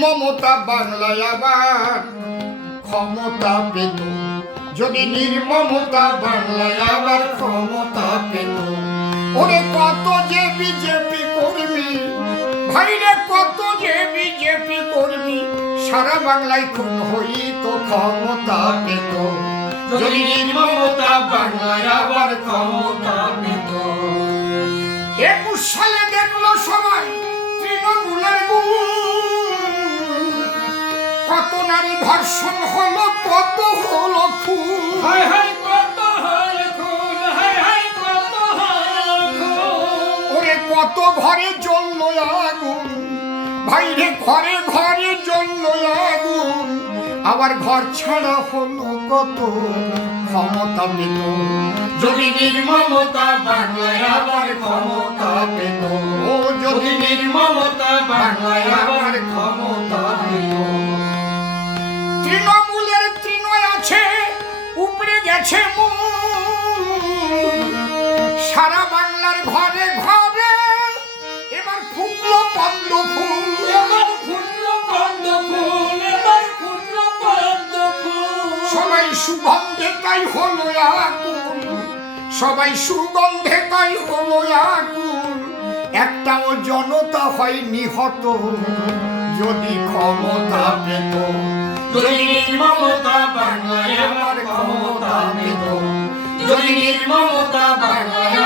মমতা বাংলায় আবার ক্ষমতা পেত, যদি নির্মমতা বাংলায় আবার ক্ষমতা পেত। ওরে কত যে বিজেপি কর্মী, ভাইরে কত যে বিজেপি কর্মী সারা বাংলায় খুন হইত ক্ষমতা পেত, যদি নির্মমতা বাংলায় আবার ক্ষমতা পেত। 21 সালে দেখলো সবাই তৃণমূলের কত নারী ধর্ষণ হলো, কত হলো খুন, ওরে কত ঘরে জ্বললো আগুন, ভাইরে ঘরে ঘরে জ্বললো আগুন, আবার ঘর ছাড়া হলো কত ক্ষমতা পেত, যদি নির্মমতা বাংলায় আবার ক্ষমতা পেত, ও যদি নির্মমতা বাংলায় আবার ক্ষমতা পেত। তৃণমূলের তৃণয় আছে উপরে গেছে সারা বাংলার ঘরে ঘরে এবার ফুটলো পদ্ম ফুল, এবার ফুটলো পদ্ম ফুল, এবার ফুটলো পদ্ম ফুল। সবাই সুগন্ধে তাই হলো আগুন, সবাই সুগন্ধে তাই হলো আগুন, একটাও জনতা হয় নিহত, যদি ক্ষমতা পেত, যদি নির্মমতা বাংলায় আবার ক্ষমতা পেত, যদি নির্মমতা বাংলায়